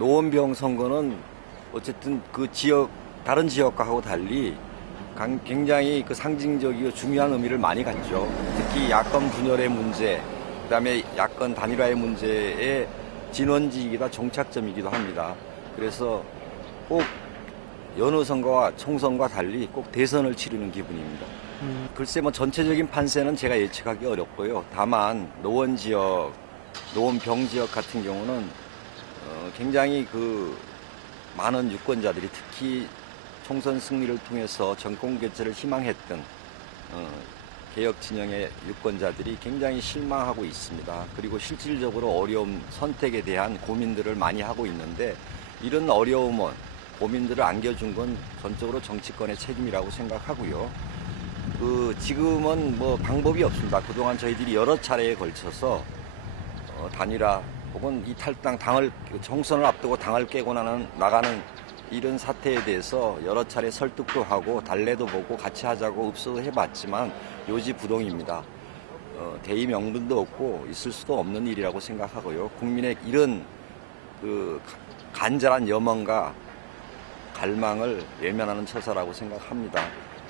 노원병 선거는 어쨌든 그 지역, 다른 지역과하고 달리 굉장히 그 상징적이고 중요한 의미를 많이 갖죠. 특히 야권 분열의 문제, 그다음에 야권 단일화의 문제의 진원지이기도 종착점이기도 합니다. 그래서 꼭 여느 선거와 총선과 달리 꼭 대선을 치르는 기분입니다. 글쎄 뭐 전체적인 판세는 제가 예측하기 어렵고요. 다만 노원 지역, 노원병 지역 같은 경우는 굉장히 그 많은 유권자들이 특히 총선 승리를 통해서 정권 교체를 희망했던 개혁 진영의 유권자들이 굉장히 실망하고 있습니다. 그리고 실질적으로 어려움, 선택에 대한 고민들을 많이 하고 있는데 이런 어려움은 고민들을 안겨준 건 전적으로 정치권의 책임이라고 생각하고요. 지금은 뭐 방법이 없습니다. 그동안 저희들이 여러 차례에 걸쳐서 단일화 혹은 이 탈당 총선을 앞두고 당을 깨고 나가는 이런 사태에 대해서 여러 차례 설득도 하고 달래도 보고 같이 하자고 읍소도 해봤지만 요지부동입니다. 대의 명분도 없고 있을 수도 없는 일이라고 생각하고요. 국민의 이런 그 간절한 염원과 갈망을 외면하는 처사라고 생각합니다.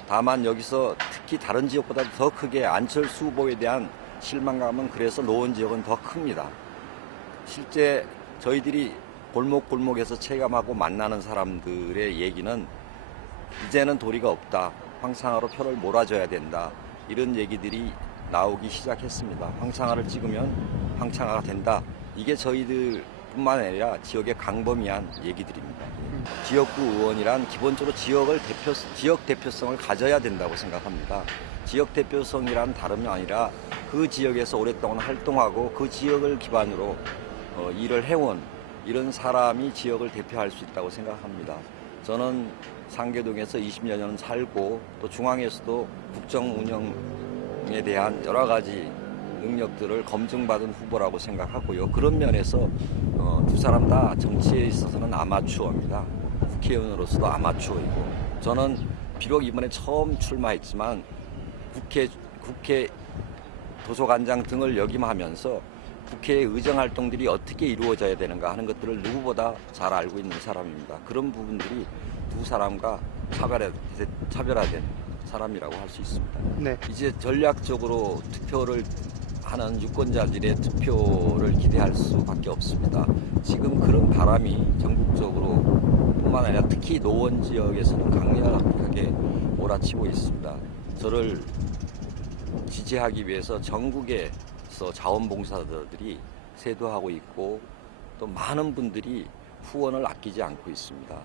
다만 여기서 특히 다른 지역보다 더 크게 안철수 후보에 대한 실망감은 그래서 노원 지역은 더 큽니다. 실제 저희들이 골목골목에서 체감하고 만나는 사람들의 얘기는 이제는 도리가 없다. 황창하로 표를 몰아줘야 된다. 이런 얘기들이 나오기 시작했습니다. 황창하를 찍으면 황창하가 된다. 이게 저희들뿐만 아니라 지역의 강범위한 얘기들입니다. 지역구 의원이란 기본적으로 지역 대표성을 가져야 된다고 생각합니다. 지역 대표성이란 다름이 아니라 그 지역에서 오랫동안 활동하고 그 지역을 기반으로 일을 해온 이런 사람이 지역을 대표할 수 있다고 생각합니다. 저는 상계동에서 20여 년 살고 또 중앙에서도 국정 운영에 대한 여러 가지 능력들을 검증받은 후보라고 생각하고요. 그런 면에서 두 사람 다 정치에 있어서는 아마추어입니다. 국회의원으로서도 아마추어이고 저는 비록 이번에 처음 출마했지만 국회 도서관장 등을 역임하면서 국회의 의정활동들이 어떻게 이루어져야 되는가 하는 것들을 누구보다 잘 알고 있는 사람입니다. 그런 부분들이 두 사람과 차별화된 사람이라고 할 수 있습니다. 네. 이제 전략적으로 투표를 하는 유권자들의 투표를 기대할 수밖에 없습니다. 지금 그런 바람이 전국적으로 뿐만 아니라 특히 노원 지역에서는 강력하게 몰아치고 있습니다. 저를 지지하기 위해서 전국에서 자원봉사자들이 세도하고 있고 또 많은 분들이 후원을 아끼지 않고 있습니다.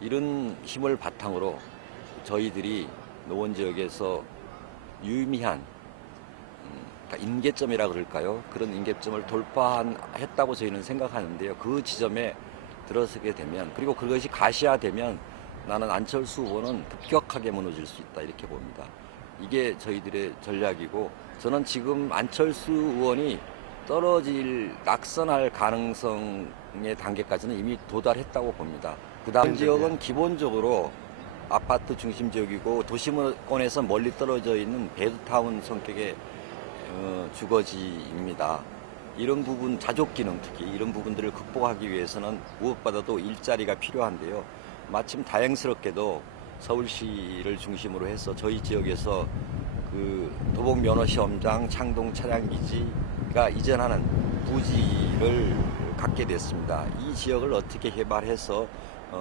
이런 힘을 바탕으로 저희들이 노원 지역에서 유의미한 그러니까 임계점이라 그럴까요? 그런 임계점을 돌파했다고 저희는 생각하는데요. 그 지점에 들어서게 되면 그리고 그것이 가시화되면 나는 안철수 후보는 급격하게 무너질 수 있다 이렇게 봅니다. 이게 저희들의 전략이고 저는 지금 안철수 의원이 낙선할 가능성의 단계까지는 이미 도달했다고 봅니다. 그 다음 지역은 기본적으로 아파트 중심 지역이고 도시권에서 멀리 떨어져 있는 베드타운 성격의 주거지입니다. 이런 부분, 자족기능 특히 이런 부분들을 극복하기 위해서는 무엇보다도 일자리가 필요한데요. 마침 다행스럽게도 서울시를 중심으로 해서 저희 지역에서 그 도봉 면허시험장, 창동 차량기지가 이전하는 부지를 갖게 됐습니다. 이 지역을 어떻게 개발해서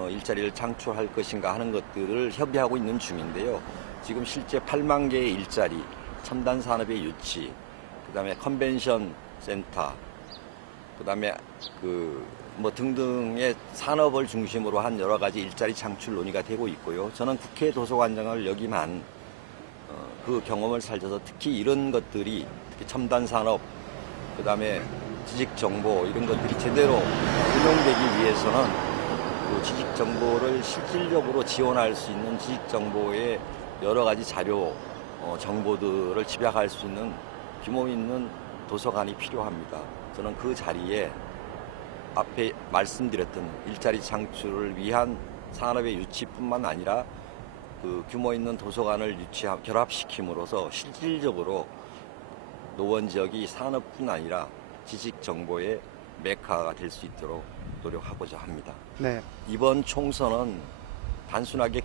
일자리를 창출할 것인가 하는 것들을 협의하고 있는 중인데요. 지금 실제 8만 개의 일자리, 첨단 산업의 유치, 그다음에 컨벤션 센터, 그다음에 등등의 산업을 중심으로 한 여러 가지 일자리 창출 논의가 되고 있고요. 저는 국회 도서관장을 역임한 그 경험을 살려서 특히 이런 것들이 특히 첨단 산업, 그다음에 지식 정보 이런 것들이 제대로 운영되기 위해서는 그 지식 정보를 실질적으로 지원할 수 있는 지식 정보의 여러 가지 자료, 정보들을 집약할 수 있는 규모 있는 도서관이 필요합니다. 저는 그 자리에 앞에 말씀드렸던 일자리 창출을 위한 산업의 유치뿐만 아니라 그 규모 있는 도서관을 결합시킴으로써 실질적으로 노원 지역이 산업뿐 아니라 지식 정보의 메카가 될 수 있도록 노력하고자 합니다. 네. 이번 총선은 단순하게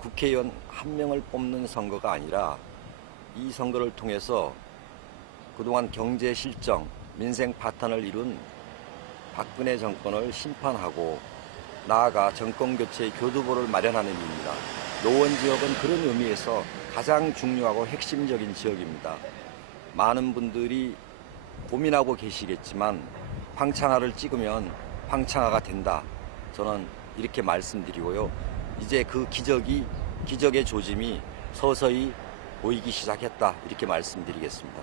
국회의원 한 명을 뽑는 선거가 아니라 이 선거를 통해서 그동안 경제 실정, 민생 파탄을 이룬 박근혜 정권을 심판하고 나아가 정권 교체의 교두보를 마련하는 의미입니다. 노원 지역은 그런 의미에서 가장 중요하고 핵심적인 지역입니다. 많은 분들이 고민하고 계시겠지만 황창하를 찍으면 황창하가 된다. 저는 이렇게 말씀드리고요. 이제 그 기적의 조짐이 서서히 보이기 시작했다. 이렇게 말씀드리겠습니다.